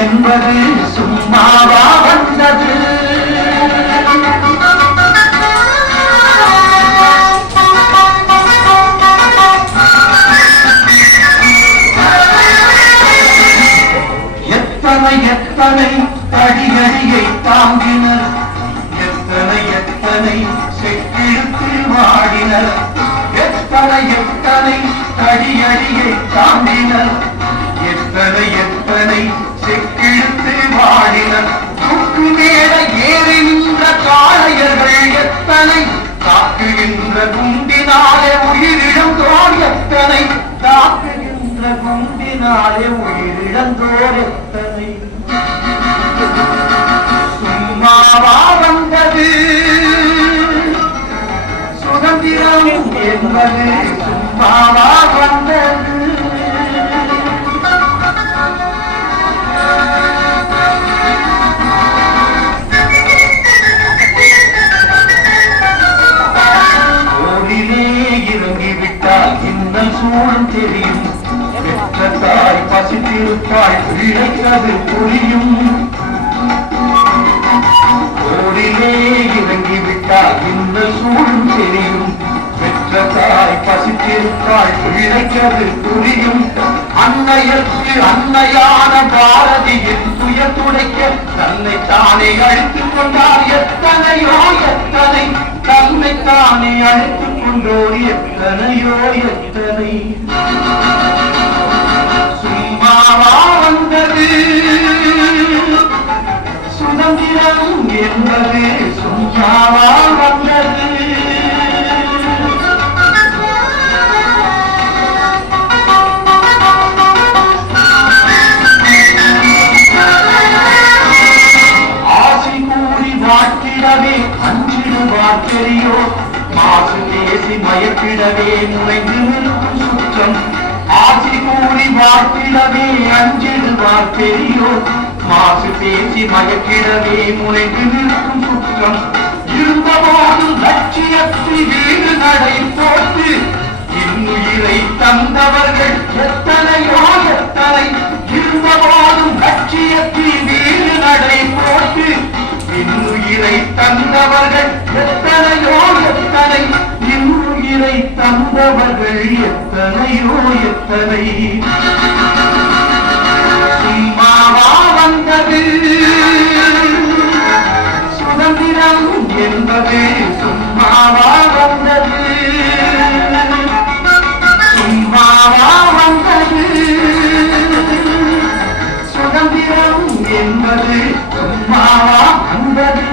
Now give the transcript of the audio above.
என்பது சும்மாவா வந்தது? எத்தனை எத்தனை அடியடியை தாங்கினர், எத்தனை எத்தனை செக்கிழுத்து வாடினர், எத்தனை எத்தனை அடியடியை தாங்கினர், எத்தனை எத்தனை செக்கிழுத்து வாடினர். தூக்கு மேல ஏறி நின்ற காளையர்கள் எத்தனை, தாக்குகின்ற குண்டினாலே உயிரிழந்தோர் எத்தனை, தாக்குகின்ற குண்டினாலே உயிரிழந்தோர் எத்தனை. சும்மாவா வந்தது சுதந்திரம் என்பது? சும்மாவா வந்தது? போரிலே இறங்கிவிட்டால் இன்னல் சூழம் தெரியும், பெற்ற தாய் பசித்திருப்பாள் பிழைத்தது புரியும். போரிலே இறங்கிவிட்டால் இன்னல் சூழம் தெரியும், பெற்ற தாய் பசித்திருப்பாள் பிழைத்தது புரியும். அன்னையற்கு அன்னையான பாரதியின் துயர் துடைக்க தன்னை தானே அழித்துக் கொண்டார் எத்தனையோ எத்தனை, தன்னை தானே அழித்துக் கொண்டோர் எத்தனையோ எத்தனை. சும்மாவா வந்தது சுதந்திரம் என்பது? சும்மாவா வந்தது? ஆசி கூறி வாட்டிடவே அஞ்சிடுவார் பெரியோர், மாசு பேசி மயக்கிடவே நுழைந்து நிற்கும் சுற்றம். ஆசி கூறி வாட்டிடவே அஞ்சிடுவார் பெரியோர், மாசு பேசி மயக்கிடவே முனைந்து நிற்கும் சுற்றம். இருந்தபோது லட்சியத்தில் வீடு நடை போட்டு இன்னுயிரை தந்தவர்கள் எத்தனையோ எத்தனை. இருந்தபோதும் லட்சியத்தில் வீடு நடை போட்டு இன்னுயிரை தந்தவர்கள் எத்தனையோ எத்தனை, இன்னுயிரை தந்தவர்கள் எத்தனையோ எத்தனை. சும்மாவா வந்தது சுதந்திரம் என்பது? சும்மாவா வந்தது? சும்மாவா வந்தது சுதந்திரம் என்பது? சும்மாவா வந்தது?